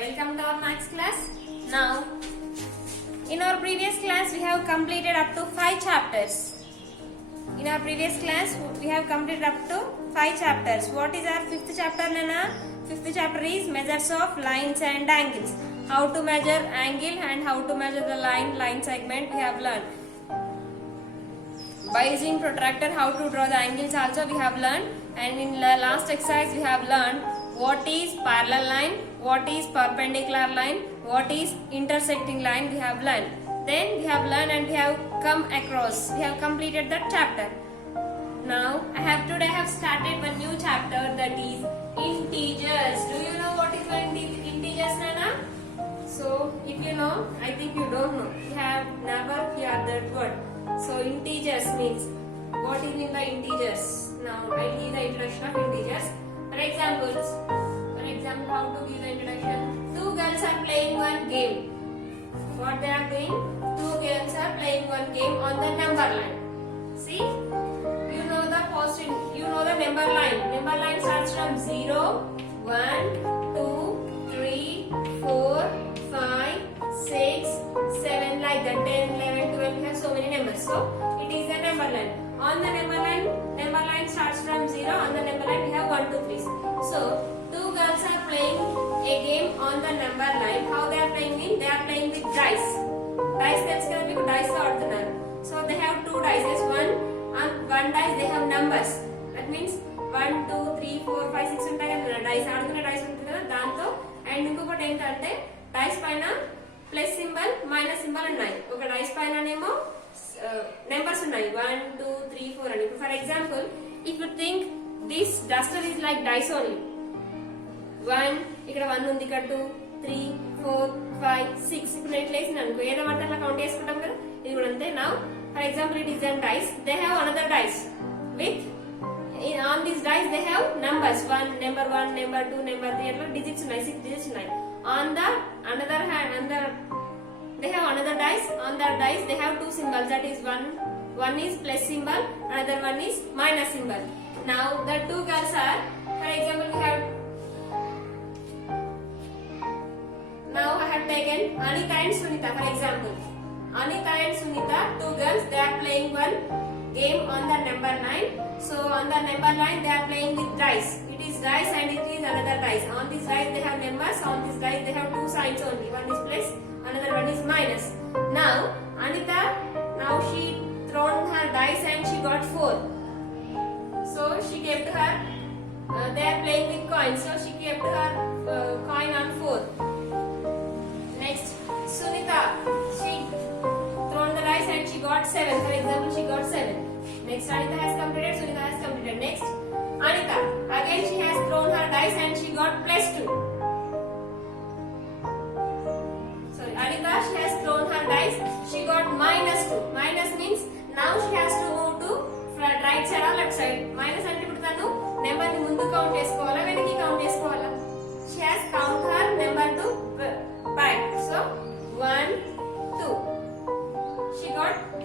Welcome to our maths class. Now, in our previous class, we have completed up to 5 chapters. In our previous class, we have completed up to 5 chapters. What is our 5th chapter, Nana? 5th chapter is measures of lines and angles. How to measure angle and how to measure the line segment we have learned. By using protractor, how to draw the angles also we have learned. And in the last exercise, we have learned what is parallel line, what is perpendicular line, what is intersecting line we have learned. Then we have learned and we have come across, we have completed that chapter. Now today I have started one new chapter, that is integers. Do you know what is integers, Nana? So if you know, I think you don't know. You have never heard that word. So integers means, what is mean by integers? Now I give the introduction of integers. For example, how to give the introduction? Two girls are playing one game. What they are doing? Two girls are playing one game on the number line. See, you know the number line. Number line starts from 0, 1, 2, 3, 4, 5, 6, 7, like that. 10, 11, 12. We have so many numbers. So it is the number line. On the number line starts from 0. On the number line we have 1, 2, 3. So two girls are playing a game on the number line. How they are playing in? They are playing with dice. Dice tells kada meeku dice adutunnaru. So they have two dice. One dice they have numbers. That means 1, 2, 3, 4, 5, 6 ఉంటాయి కదా dice ఆడుకునే dice ఉంటుంది కదా దాంతో. And ఇంకొకటి ఏంటంటే dice పైన plus symbol minus symbol ఉన్నాయి. ఒక dice పైననేమో numbers ఉన్నాయి 1, 2, 3, 4 అని. For example, if you think this duster is like dice only. 1 ఇక్కడ 1 ఉంది, ఇక్కడ 2, 3, 4, 5, 6. ఇప్పుడు నేను ప్లేస్ అనుకో ఏదో పడితే అలా కౌంట్ చేసుకుంటాం కదా, ఇది కూడా అంతే. Now for example, it is a dice. They have another dice with on this dice they have numbers. Number 1, number 2, number 3 అట్లా digits ఉన్నాయి, 6 digits ఉన్నాయి. On the another hand, they have another dice. On that dice they have two symbols. That is one is plus symbol, another one is minus symbol. Now the two girls are, for example, now I have taken Anita and Sunita. For example, Anita and Sunita, two girls, they are playing one game on the number line. So on the number line they are playing with dice. It is dice and it is another dice. On this dice they have numbers. On this dice they have two signs only. One is plus, another one is minus. Now Anita, she thrown her dice and she got 4. So she kept her. They are playing with coins. So she kept her coin on 4. Next, Sunita, she thrown the dice and she got 7. For example, she got 7. Next, Anita has completed. Sunita has completed. Next, Anita, again she has thrown her dice and she got plus 2. Anita, she has thrown her dice, she got minus 2. Minus means now she has to move to right side or left side. Minus అంటే ఇప్పుడు తను number ని ముందు count చేసుకోవాలా వెనక్కి count చేసుకోవాలా? She has count her number to back. So 1, 2.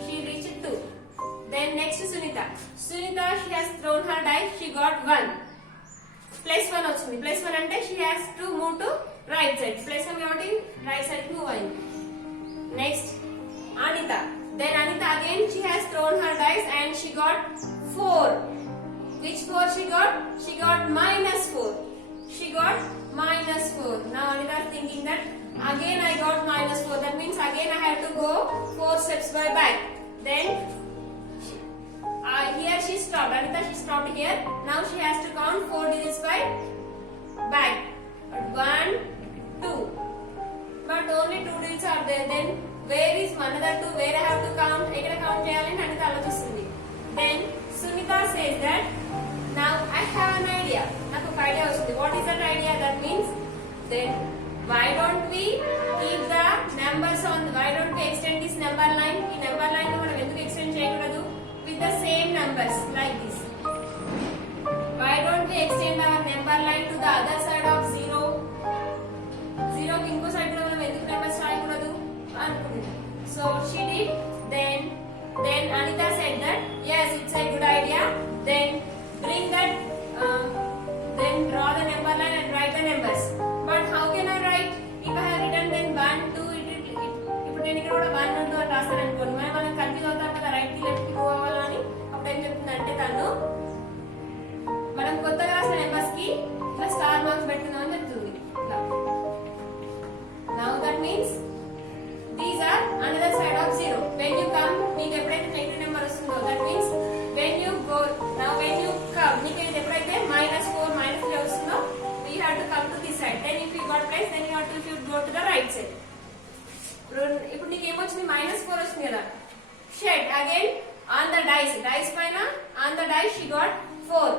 She reached 2. Then next Sunita. Sunita, she has thrown her dice, she got 1. Plus 1 వచ్చింది. Plus 1 అంటే she has to move to right side. Plus 1 కాబట్టి right side move అయింది. Next, Anita. Then Anita again she has thrown her dice and she got 4. Which 4 she got? She got minus 4. She got minus 4. Now Anita is thinking that again I got minus 4. That means again I have to go 4 steps by back. Then here she stopped. Anita, she stopped here. Now she has to count 4 digits by back. 1, 2. But only 2 digits are there. Then where is another 2? Where I have to count? Ekkada count cheyalani Anita alochistundi. Then Sunita says that now I have an idea. Naku oka idea vastundi. What is that idea? That means then why don't we keep the numbers on? Why don't we extend this number line? Ee number line lo manam enduku extend cheyakudadu? With the same numbers like this. Why don't we extend our number line to the other side of 0? 0 ki inko side lo manam enduku numbers rayakudadu anukundi. So she did. Then Anita said that yes, it's a good idea. Then bring that. Then draw the number line and write the number. this side. Then if you got plus, then you have to go to the right side. ఇప్పుడు నీకు ఏమొచ్చింది -4 వచ్చింది కదా. Shed again on the dice పైన on the dice she got 4.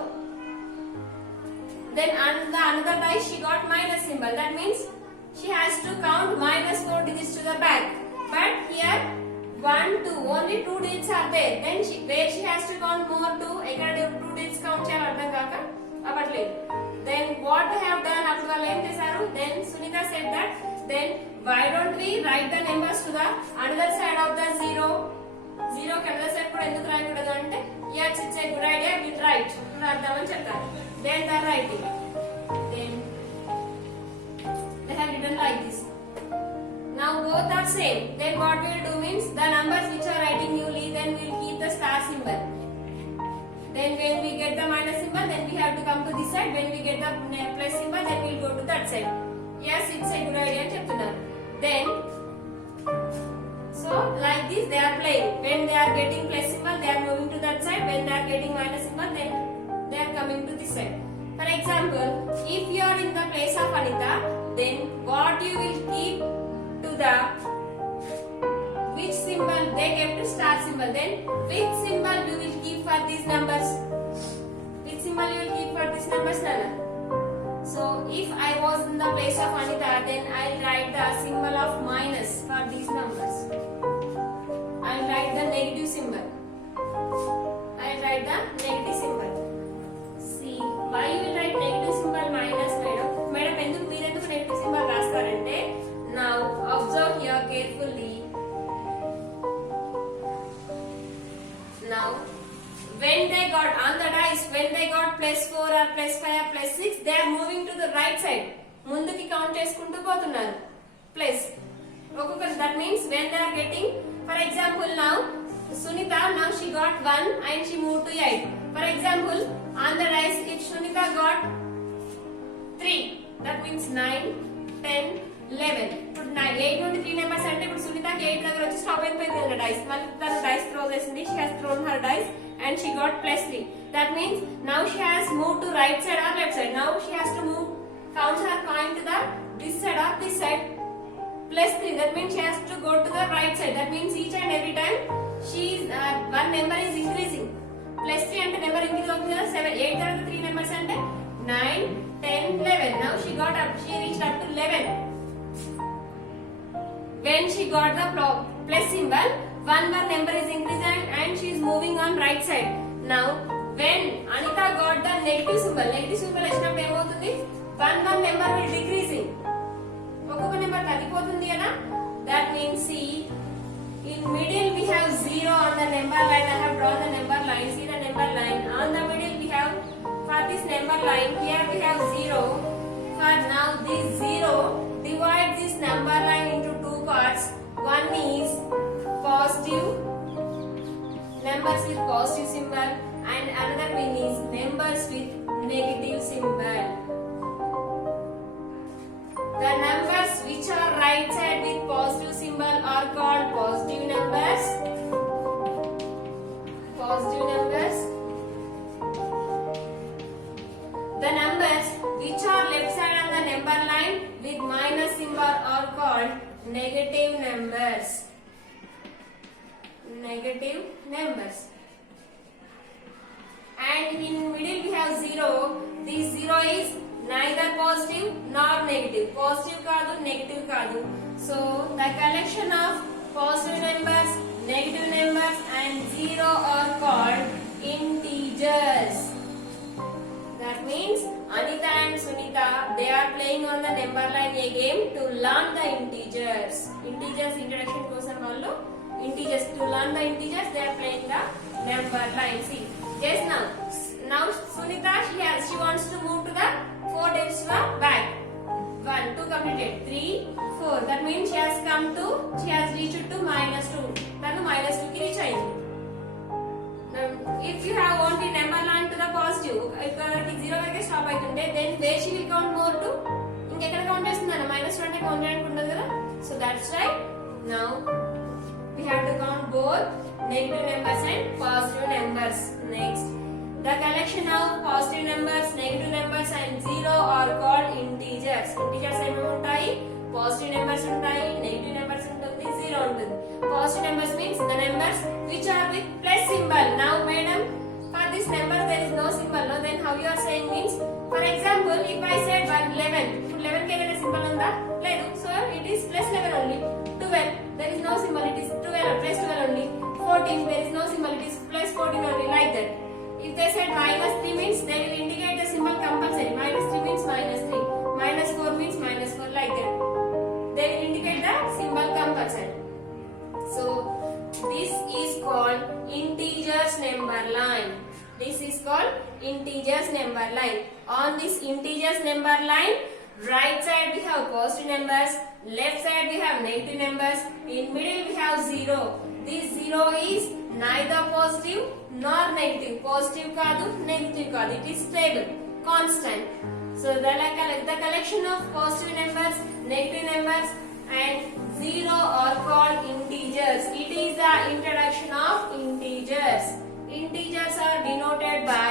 Then on the another dice she got minus symbol. That means she has to count -4 digits to the back. But here 1, 2, only 2 digits are there. Then where she has to count more 2, ఎక్కడ 2 digits count చేయాలి అర్థం కాక అవ్వట్లేదు. Then what they have done అప్పుడు వాళ్ళు ఏం చేశారు? Then Sunita said that then why don't we write the numbers to the another side of the 0 కి another side కూడా ఎందుకు రాయకూడదు అంటే yes it's a good idea, we'll write రాద్దామని చెప్తారు. Then they are writing. Then they have written like this. Now both are same. Then what we will do means the numbers which are writing newly, then we will keep the star symbol. Then when we get the minus symbol, then we have to come to this side. When we get the plus symbol, then we will go to that side. Yes, it's a good idea చెప్తున్నారు. Then so like this they are playing. When they are getting plus symbol, they are moving to that side. When they are getting minus symbol, then they are coming to this side. For example, if you are in the place of Anita, then what you will keep to the which symbol they kept star symbol. Then which symbol you will keep for these numbers? Which symbol you will keep for these numbers, Nana? So if I was in the place of Anita, then I'll write the symbol of minus for these numbers. I'll write the negative symbol. I'll write the negative symbol. See, why you will write negative symbol minus, madam? Madam, ఎందుకు మీరు ఎందుకు negative symbol రాస్తారంటే, now observe here carefully. Now when they got on the dice, when they got +4 or +5 or +6, they are moving to the right side. ముందుకి count చేసుకుంటూ పోతున్నారు plus ఒక్కొక్కరు. That means when they are getting, for example now Sunita, now she got 1 and she moved to 8. For example, on the dice if Sunita got 3, that means 9, 10, 11. ఇప్పుడు 8 నుండి 3 numbers అంటే ఇప్పుడు సునీతకి 8 దగ్గర వచ్చి స్టాప్ అయిపోయింది కదా డైస్. మళ్ళీ తను డైస్ త్రో చేసింది. She has thrown her dice and she got +3. That means now she has moved to right side or left side. Now she has to move, count her coin to the this side or this side. +3. That means she has to go to the right side. That means each and every time one number is increasing. +3 అంటే number increase అవుతుంది కదా. 7, 8 తర్వాత 3 numbers అంటే 9, 10, 11. Now she reached up to 11. When she got the plus symbol, one more number is increasing and she is moving on right side. Now when Anita got the negative symbol వచ్చినప్పుడు ఏమవుతుంది? one more number will decreasing. ఒక్కొక్క number తగ్గిపోతుంది కదా. That means see, in middle we have 0 on the number line. I have drawn the number line. See the number line. On the middle we have, for this number line, here we have 0. For now this 0 divide this number line into 2 parts. One is positive, numbers with positive symbol, and another one is numbers with negative symbol. The numbers which are right side with positive symbol are called positive numbers. Positive numbers. The numbers which are left side on the number line with minus symbol are called negative numbers. Negative numbers. And in middle we have 0. This 0 is neither positive nor negative. Positive kaadu, negative kaadu. So the collection of positive numbers, negative numbers and 0 are called integers. That means Anita and Sunita, they are playing on the number line a game to learn the integers. Integers introduction kosam vallu integers, to learn the integers they are playing the number line. See, just now Sunita she wants to move to the 4 digits to the back. 1, 2 completed. 3, 4. That means she has reached to -2. Tanu -2 ki reach ayindi. If you have only number line to the positive, ikkadaki 0 varaku stop అయితుంటే, then where she will count more to? ఇంకెక్కడ count చేస్తుందన్న -1 అంటే count చేయడానికి ఉండదు కదా. So that's why now we have to count both negative numbers and positive numbers. Next, The collection of positive numbers, negative numbers and zero are called integers. Integers ఏమేమి ఉంటాయి? Positive numbers ఉంటాయి, negative numbers ఉంటుంది, zero ఉంటుంది. Positive numbers means the numbers which are with plus symbol. Now madam, for this number there is no symbol. No, then how you are saying means, for example, if I said 11, ఇప్పుడు 11 కి ఏమైనా symbol ఉందా? లేదు. So it is plus 11 only. 12, there is no symbol. It is 12 plus 12 only. 14, there is no symbol. It is plus 14 only, like that. If they said minus 3 means they will indicate the symbol compulsory. Minus 3 means minus 3. Minus 4 means minus 4, like that. They will indicate the symbol compulsory. So this is called integers number line. This is called integers number line. On this integers number line, right side we have positive numbers, left side we have negative numbers, in middle we have zero. This zero is neither positive nor negative. Positive kaadu, negative kaadu. It is stable, constant. So the collection of positive numbers, negative numbers and zero are called integers. It is the introduction of integers. Integers are denoted by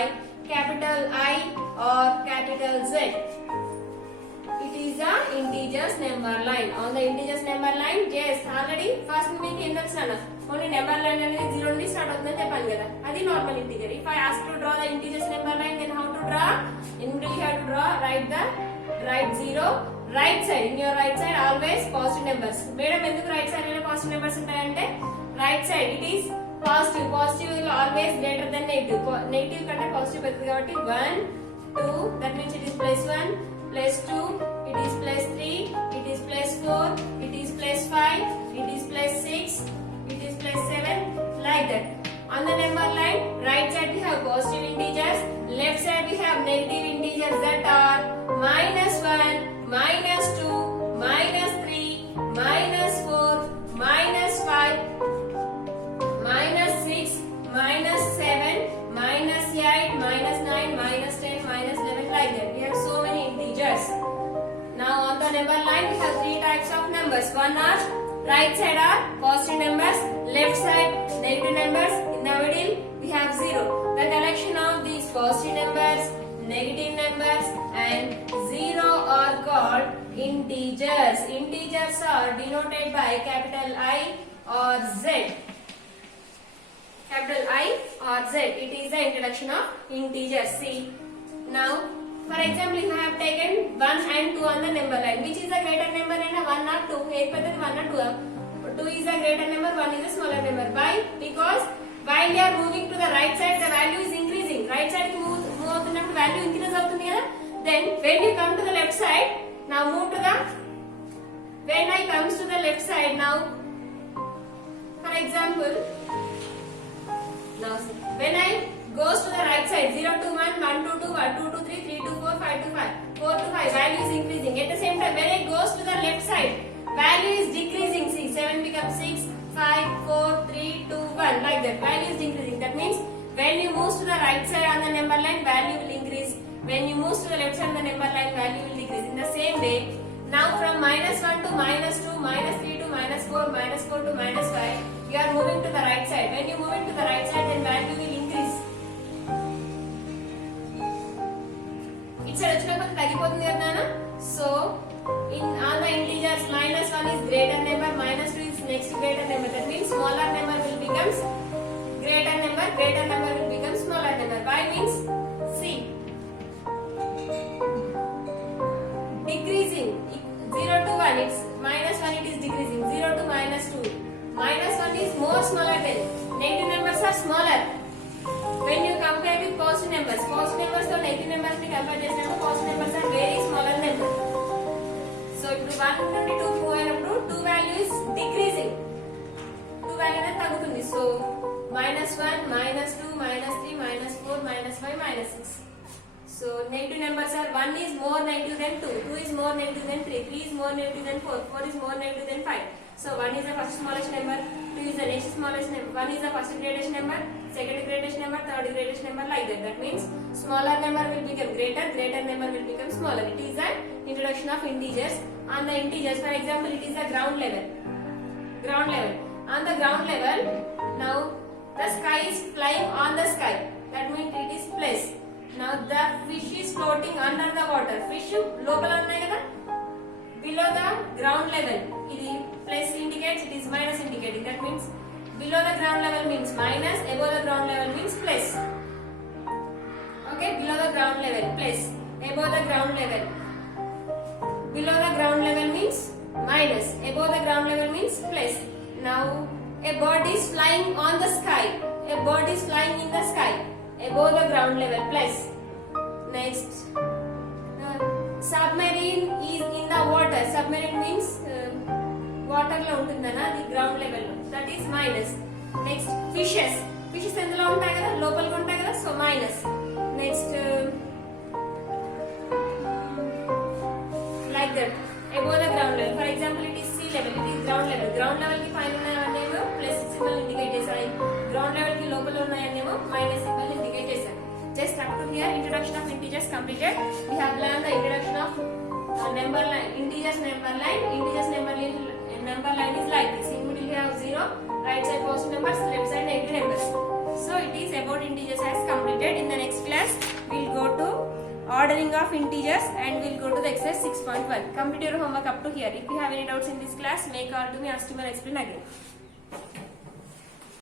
capital I or capital Z. It is the integers number line. On the integers number line, yes, already first మీకు ఏం తెలుసు? Only number line అనేది 0 నుండి start అవుతుందని చెప్పాను కదా, అది normal integer. If I ask to draw the integers number line, then how to draw? In middle you have to draw, write 0, right side, in your right side always positive numbers. Madam ఎందుకు right side లో positive numbers ఉంటాయంటే, right side it is positive. Positive will always greater than negative. Negative కంటే positive పెద్దది కాబట్టి 1, 2, that means it is plus 1, plus 2, it is plus 3, it is plus 4, it is plus 5, it is plus 6, it is plus 7, like that. On the number line, right side we have positive integers, left side we have negative integers that are minus 1, minus 2, minus 3, minus 4, minus 5, minus 6, minus 7, minus 8, minus 9, minus 10, minus 11, like that. We have so many integers. Now on the number line we have three types of numbers. One are right side are positive numbers, left side negative numbers, in the middle we have zero. The collection of these positive numbers, negative numbers and zero are called integers. Integers are denoted by capital I or Z. Capital I or Z. It is the introduction of integers. See, now for example, if I have taken 1 and 2 on the number line, which is the greater number and 1 or 2? 1 or 2? 2 is a greater number, 1 is a smaller number. Why? Because while you are moving to the right side, the value is increasing. Right side ki move avutunnappudu value increase avutundi kada. Then when you come to the left side, now move to the, when I comes to the left side now, for example, now when I goes to the right side, 0 to 1, 1 to 2, 1 2 to 3, 3 to 4, 5 to 5, 4 to 5, value is increasing. At the same time, when I goes to the left side, value is decreasing. See, 7 becomes 6, 5, 4, 3, 2, 1, like that. Value is decreasing. That means when you move to the right side on the number line, value will increase. When you move to the left side on the number line, value will decrease. In the same way, now from minus 1 to minus 2, minus 3 to minus 4, minus 4 to minus 5, you are moving to the right side. When you move into the right side, then value will increase. It's a తగ్గిపోతుంది కదా నాన్న. So in all the integers, minus 1 is greater number, minus 2 is next greater number. That means smaller number will becomes greater number will become smaller number. Why means, see, decreasing. 0 to 1, it's minus 1, it is decreasing. 0 to minus 2, minus 1 is more smaller than negative numbers are smaller. When you compare with positive numbers to negative numbers ni compare చేసినప్పుడు positive numbers are very smaller number. So ఇప్పుడు 1 నుండి 2 కి move అయినప్పుడు 2 value is decreasing. 2 value అనేది తగ్గుతుంది. So minus 1, minus 2, minus 3, minus 4, minus 5, minus 6. So negative numbers are 1 is more negative than 2, 2 is more negative than 3, 3 is more negative than 4, 4 is more negative than 5. So 1 is the first smallest number, 2 is the next smallest number, 1 is the first greatest number, second greatest number, third greatest number, like that. That means smaller number will become greater, greater number will become smaller. It is an introduction of integers. On the integers, for example, it is the ground level. On the ground level, now the sky is flying on the sky. that means it is plus. Now the fish is floating under the water. Fish లోపల ఉన్నాయి కదా, below the ground level. ఇది plus indicates, it is minus indicating. That means below the ground level means minus, above the ground level means plus. Okay, below the ground level plus, above the ground level. Below the ground level means minus, above the ground level means plus. Now a bird is flying on the sky. A bird is flying in the sky. Above the ground level plus. Next, submarine is in the water. Submarine means water lo untundana, అది ground level lo. That is minus. Next, fishes. Fishes ఎందులో ఉంటాయి కదా, లోపలికి ఉంటాయి కదా, so minus. Next, like that. Above the ground level. For example, it is sea level. It is ground level. Ground level ki పైన ఉన్నాయనేమో plus symbol indicate చేశారు. Ground level ki లోపల ఉన్నాయనేమో minus symbol indicate చేశారు. Just up to here, introduction of integers completed. We have learned the introduction of number line, integers number line. Integers number line is like this. In middle we have 0, right side positive numbers, left side negative numbers. So it is about integers as completed. In the next class, we will go to ordering of integers and we will go to the exercise 6.1. Complete your homework up to here. If you have any doubts in this class, may call to me, ask me, or explain again.